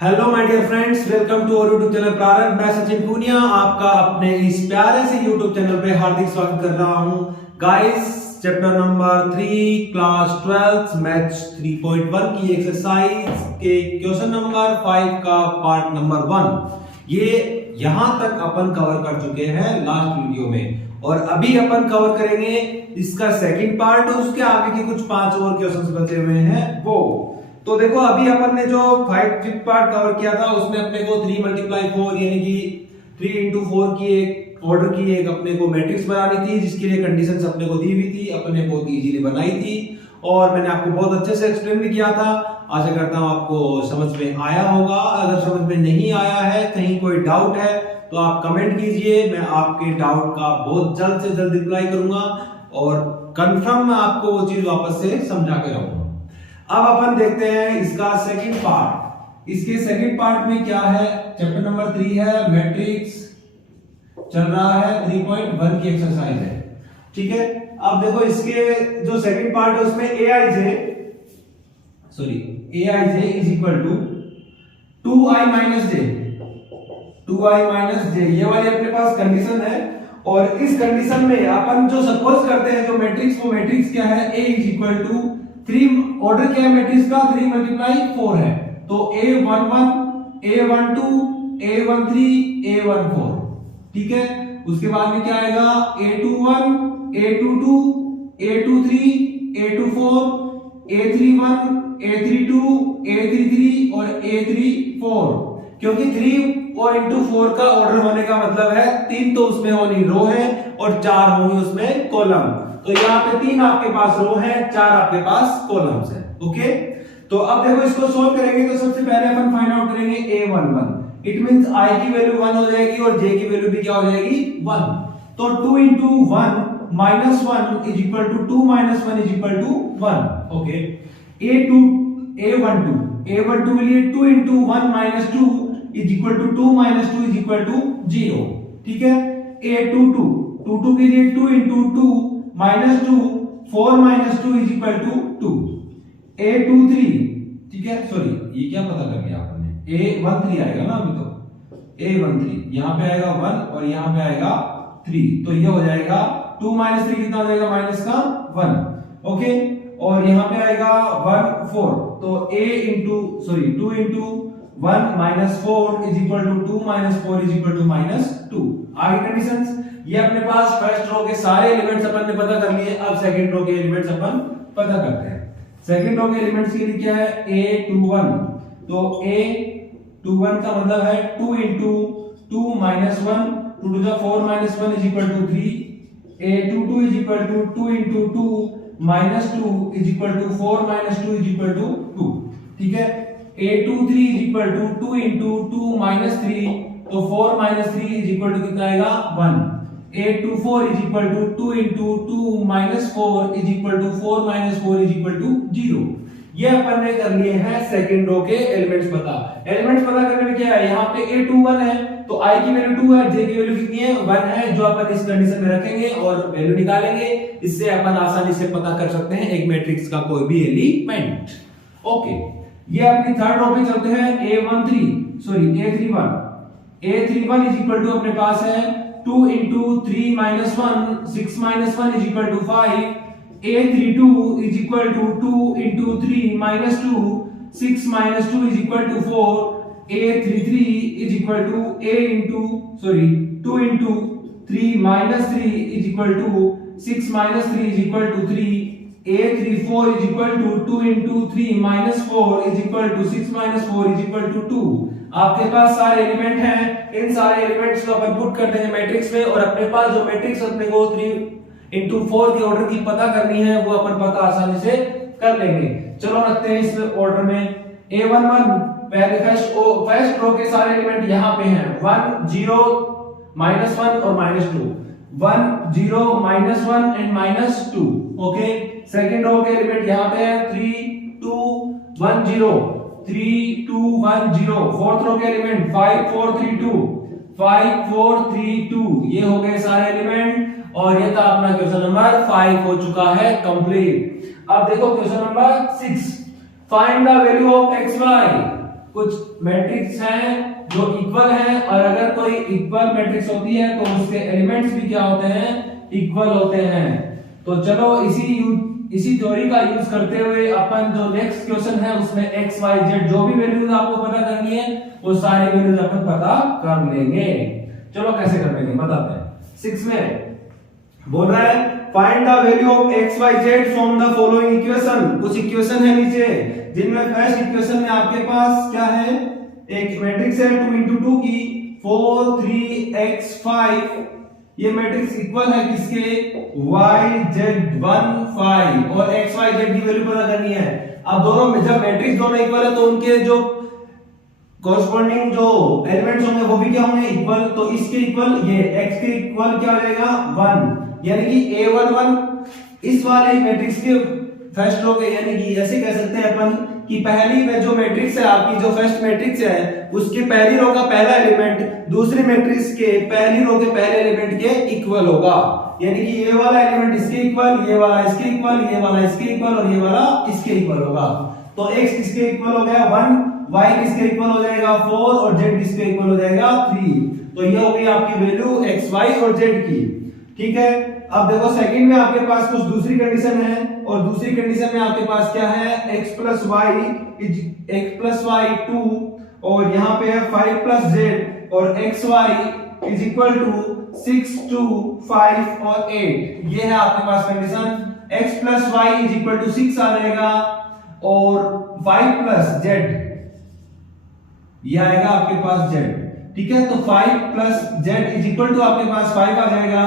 Hello my dear friends, welcome to our YouTube channel Prarambh. मैं सचिन पूनिया आपका अपने इस प्यारे से यूट्यूब चैनल पे हार्दिक स्वागत कर रहा हूं। Guys, chapter number 3 class 12 maths 3.1 की एक्सरसाइज के क्वेश्चन नंबर 5 का पार्ट नंबर 1 ये यहां तक अपन कवर कर चुके हैं लास्ट वीडियो में, और अभी अपन कवर करेंगे इसका सेकंड पार्ट। उसके आगे के कुछ 5 और क्वेश्चंस बचे हुए हैं वो। तो देखो, अभी अपन ने जो 5th पार्ट कवर किया था उसमें अपने को 3 × 4 यानी कि 3 × 4 की एक ऑर्डर की एक अपने को मैट्रिक्स बनानी थी, जिसके लिए कंडीशंस अपने को दी हुई थी, अपने बहुत इजीली बनाई थी और मैंने आपको बहुत अच्छे से एक्सप्लेन भी किया था। आशा करता हूं आपको समझ में आया होगा। अगर समझ में नहीं आया है, कहीं कोई डाउट है तो आप कमेंट कीजिए, मैं आपके डाउट का बहुत जल्द से जल्द रिप्लाई करूंगा और कंफर्म मैं आपको वो चीज वापस से समझा के रहूंगा। अब अपन देखते हैं इसका सेकंड पार्ट। इसके सेकंड पार्ट में क्या है, चैप्टर नंबर 3 है, मैट्रिक्स चल रहा है, 3.1 की एक्सरसाइज है। ठीक है, अब देखो इसके जो सेकंड पार्ट है उसमें aij is equal to 2i minus j, ये वाली अपने पास कंडीशन है। और इस कंडीशन में अपन जो सपोज करते हैं जो मैट्रिक्स, वो मैट्रिक्स क्या है, a is equal to 3, order क्या है मैट्रिक्स का, 3 × 4 है, तो a11 a12 a13 a14। ठीक है, उसके बाद में क्या आएगा, a21 a22 a23 a24 a31 a32 a33 और a34। क्योंकि 3 और इंटू 4 का ऑर्डर होने का मतलब है 3 तो उसमें होनी रो है और 4 होंगी उसमें कॉलम। तो यहाँ पे 3 आपके पास रो है, 4 आपके पास कॉलम्स है। ओके, तो अब देखो इसको सोल्व करेंगे तो सबसे पहले अपन फाइंड आउट करेंगे a11। इट मींस i की वैल्यू 1 हो जाएगी और j की वैल्यू भी क्या हो जाएगी, 1। तो 2 × 1 -1 is equal to 2 - 1 is equal to 1। Okay, a12 के लिए 2 × 1 - 2 is equal to 2 - 2 is equal to 0। ठीक है, a22 के लिए 2 × 2 -2 4 - 2 इज इक्वल टू 2। a23, ठीक है, सॉरी ये क्या पता कर लिया आपने, a13 आएगा ना, अभी तो a13 यहाँ पे आएगा 1 और यहाँ पे आएगा 3, तो ये हो जाएगा 2 - 3 कितना हो जाएगा, माइनस का 1। ओके, और यहाँ पे आएगा 1 4, तो 2 × 1 - 4 is equal to 2 - 4 is equal to -2। आगे कंडीशंस, ये अपने पास फर्स्ट रो के सारे एलिमेंट्स अपन ने पता कर लिए। अब सेकंड रो के एलिमेंट्स अपन पता करते हैं। सेकंड रो के एलिमेंट्स के लिए क्या है, a21, तो a21 का मतलब है 2 × 2 - 1 2 to the 4 - 1 is equal to 3। a22 is equal to 2 × 2 -2 is equal to 4 - 2 is equal to 2। ठीक है, a23 is equal to 2 × 2 - 3, तो 4 - 3 is equal to कितना आएगा, 1। a24 is equal to 2 × 2 - 4 is equal to 4 - 4 is equal to 0। ये अपन ने कर लिए हैं सेकंड रो के एलिमेंट्स पता। एलिमेंट्स पता करने में क्या है, यहाँ पे a21 है तो i की वैल्यू 2 है, j की वैल्यू कितनी है, 1 है, जो अपन इस कंडीशन में रखेंगे और वैल्यू निकालेंगे। इससे अपन आसानी से पता कर सकते हैं एक मैट्रिक्स का कोई भी एलिमेंट। ओके, ये अपनी थर्ड रो पे चलते हैं। a31 इज इक्वल टू अपने पास है 2 × 3 - 1 6 - 1 is equal to 5। a32 is equal to 2 × 3 - 2 6 - 2 is equal to 4। a33 is equal to 2 × 3 - 3 is equal to 6 - 3 is equal to 3। a34 is equal to 2 × 3 - 4 is equal to 6 - 4 is equal to 2। आपके पास सारे element हैं, इन सारे elements को अपन put कर देंगे matrix में, और अपने पास जो मैट्रिक्स अपने को 3 × 4 के ऑर्डर की पता करनी है वो अपन पता आसानी से कर लेंगे। चलो रखते हैं इस ऑर्डर में। a11 पहले फर्स्ट रो के सारे एलिमेंट यहाँ पे हैं, 1 0 -1 और -2, 1 0 -1 एंड -2। ओके, सेकंड रो के एलिमेंट यहाँ पे है 3 2 1 0 3 2 1 0। फोर्थ रो के एलिमेंट 5 4 3 2 5 4 3 2। ये हो गए सारे एलिमेंट और ये था अपना क्वेश्चन नंबर 5 हो चुका है कंप्लीट। अब देखो question number 6, find the value of xy। कुछ मैट्रिक्स हैं जो इक्वल हैं, और अगर कोई इक्वल मैट्रिक्स होती है तो उसके एलिमेंट्स भी क्या होते हैं, इक्वल होते हैं। तो चलो इसी थ्योरी का यूज करते हुए अपन जो नेक्स्ट क्वेश्चन है उसमें x y z जो भी वैल्यूज आपको पता करनी है वो सारी वैल्यूज अपन पता कर लेंगे। चलो कैसे कर लेंगे बताते हैं। 6 में बोल रहा है find the value of x y z from the following equation. कुछ इक्वेशन है नीचे जिनमें फर्स्ट इक्वेशन में आपके पास क्या है, एक मैट्रिक्स है 2 into 2 की 4 3 x 5। ये मैट्रिक्स इक्वल है किसके, y z 1 5 और x y z की वैल्यू पता करनी है। अब दोनों में जब मैट्रिक्स दोनों इक्वल है तो उनके जो कॉरस्पॉन्डिंग जो एलिमेंट्स होंगे वो भी क्या होंगे, इक्वल। तो इसके इक्वल ये x के इक्वल क्या हो जाएगा 1, यानी कि a11 इस वाले मैट्रिक्स के फर्स्ट रो के, यानी कि ऐसे कह सकते हैं अपन कि पहली में जो मैट्रिक्स है आपकी, जो फर्स्ट मैट्रिक्स है उसके पहली रो का पहला एलिमेंट दूसरी मैट्रिक्स के पहली रो के पहले एलिमेंट के इक्वल होगा। यानी कि ये वाला एलिमेंट इसके इक्वल, ये वाला इसके इक्वल, ये वाला इसके इक्वल और ये वाला इसके इक्वल होगा। तो x किसके इक्वल हो गया 1, y किसके इक्वल हो जाएगा 4 और z किसके इक्वल हो जाएगा 3। तो ये हो गई आपकी वैल्यू x y और z की। ठीक है, अब देखो सेकंड में आपके पास कुछ दूसरी कंडीशन है, और दूसरी कंडीशन में आपके पास क्या है x plus y 2 और यहाँ पे है 5 plus z और xy is equal to 6 2 5 और 8। ये है आपके पास condition. x plus y is equal to 6 आ जाएगा और 5 plus z ये आएगा आपके पास z। ठीक है, तो 5 plus z is equal to आपके पास 5 आ जाएगा।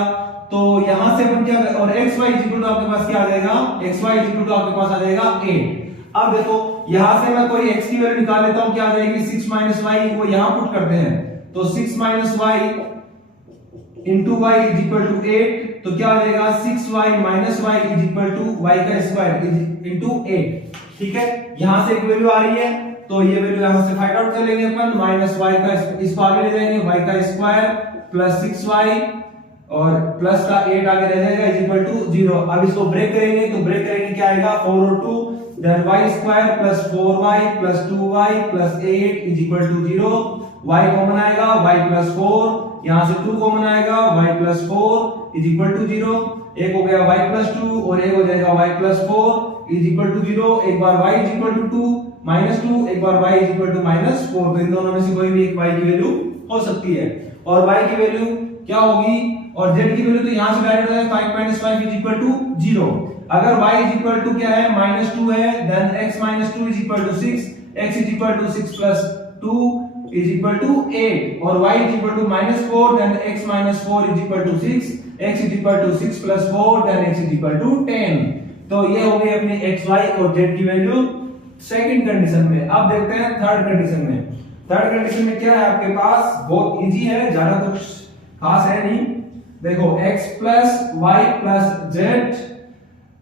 तो यहां से अपन क्या, और xy is equal to आपके पास क्या आ जाएगा, xy is equal to आपके पास आ जाएगा 8। अब देखो यहां से मैं कोई x की वैल्यू निकाल लेता हूं, क्या आ जाएगी 6 minus y, वो यहां पुट करते हैं। तो 6 minus y into y is equal to 8, तो क्या आ जाएगा 6y minus y is equal to y का स्क्वायर into 8। ठीक है, यहां से एक वैल्यू आ रही है तो ये वैल्यू यहां से फाइंड आउट कर लेंगे अपन। माइनस y का इस पार ले जाएंगे, y का स्क्वायर प्लस 6y और प्लस का 8 आगे रह जाएगा इज इक्वल टू 0। अब इसको ब्रेक करेंगे तो ब्रेक करेंगे क्या आएगा 4 और 2 then y square plus 4y plus 2y plus 8 is equal to 0। y common आएगा y प्लस 4, यहां से 2 कॉमन आएगा y plus 4 is equal to 0। एक हो गया y प्लस 2 और एक हो जाएगा y plus 4 is equal to 0। एक बार y is equal to 2 minus 2, एक बार y is equal to minus 4। तो इन दोनों में से कोई भी एक y की वैल्यू हो सकती है। और y की वैल्यू क्या होगी, और z की वैल्यू तो यहां से डायरेक्ट है 5 minus 5 is equal to 0। अगर y is equal to क्या है -2 है, then x minus 2 is equal to 6, x is equal to 6 plus 2 is equal to 8 और y is equal to -4, then x minus 4 is equal to 6, x is equal to 6 plus 4, then x is equal to 10। तो ये हो गई अपनी x y और z की value second condition में। अब देखते हैं थर्ड कंडीशन में। थर्ड कंडीशन में क्या है आपके पास, बहुत इजी है, ज्यादा कुछ खास है नहीं। देखो x plus y plus z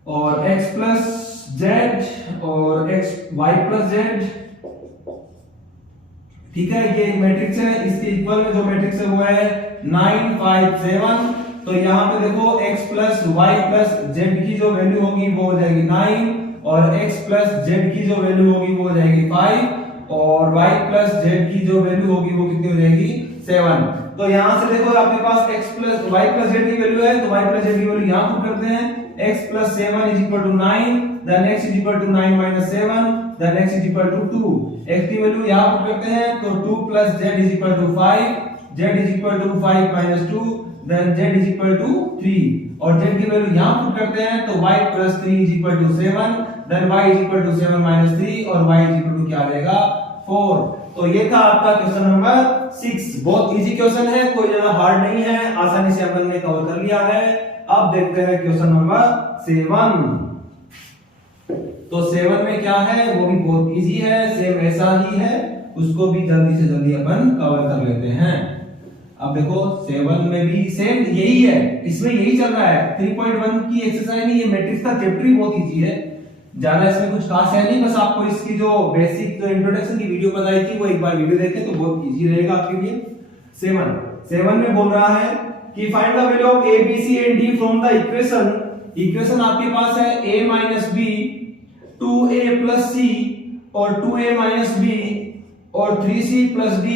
और x प्लस z और x y प्लस z। ठीक है, ये एक मैट्रिक्स है, इसके इक्वल में जो मैट्रिक्स है वो है 9 5 7। तो यहां पे देखो x plus y plus z की जो वैल्यू होगी वो हो जाएगी 9 और x प्लस z की जो वैल्यू होगी वो हो जाएगी 5 और y प्लस z की जो वैल्यू होगी वो कितनी हो जाएगी 7। तो यहां से देखो आपके पास x plus y plus z की वैल्यू है, तो y प्लस z की वैल्यू यहां पुट करते हैं। x plus 7 is equal to 9, then x is equal to 9 minus 7, then x is equal to 2। x की वैल्यू यहां पुट करते हैं तो 2 plus z is equal to 5, z is equal to 5 minus 2, then z is equal to 3 और z की value यहां put करते हैं तो y plus 3 is equal to 7, then y is equal to 7 minus 3 और y इज इक्वल टू क्या आ जाएगा 4। तो ये था आपका क्वेश्चन नंबर 6। बहुत इजी क्वेश्चन है, कोई ज्यादा हार्ड नहीं है, आसानी से अपन ने कवर कर लिया है। अब देखते हैं क्वेश्चन नंबर 7। तो 7 में क्या है, वो भी बहुत इजी है, सेम ऐसा ही है, उसको भी जल्दी से जल्दी अपन कवर कर लेते हैं। अब देखो 7 में भी सेम यही है, इसमें यही चल रहा है। 3.1 की एक्सरसाइज नहीं, ये मैट्रिक्स का चैप्टर ही बहुत इजी है, ज्यादा इसमें कुछ खास है नहीं, बस आपको इसकी जो बेसिक जो इंट्रोडक्शन की वीडियो बताई थी वो एक बार वीडियो देखें तो बहुत इजी रहेगा आपके लिए। 7 में बोल रहा है कि find the value of a b c and d from the equation आपके पास है a minus b 2a plus c और 2a minus b और 3c प्लस d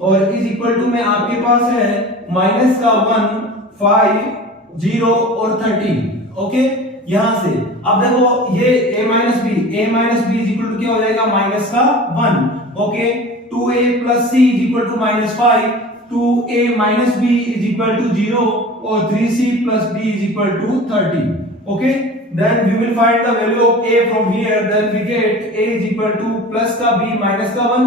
और इज इक्वल टू में आपके पास है माइनस का 1, 5, 0 और 13। ओके, यहां से अब देखो ये a minus B is equal to क्या हो जाएगा माइनस का 1। Okay, 2a plus c is equal to minus 5, 2a minus b is equal to 0 और 3c plus d is equal to 13। Okay, then we will find the value of a from here, then we get a is equal to plus का b minus का 1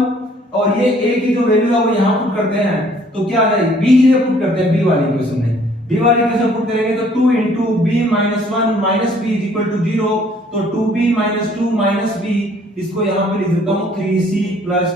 और ये a की जो value है वो यहाँ पुट करते हैं तो क्या आ जाएगी b की जगह पुट करते हैं b वाली इक्वेशन में, b वाली इक्वेशन पुट करेंगे तो 2 into b minus 1 minus b is equal to 0 तो 2b minus 2 minus b इसको यहाँ पे लिख देता हूँ 3c plus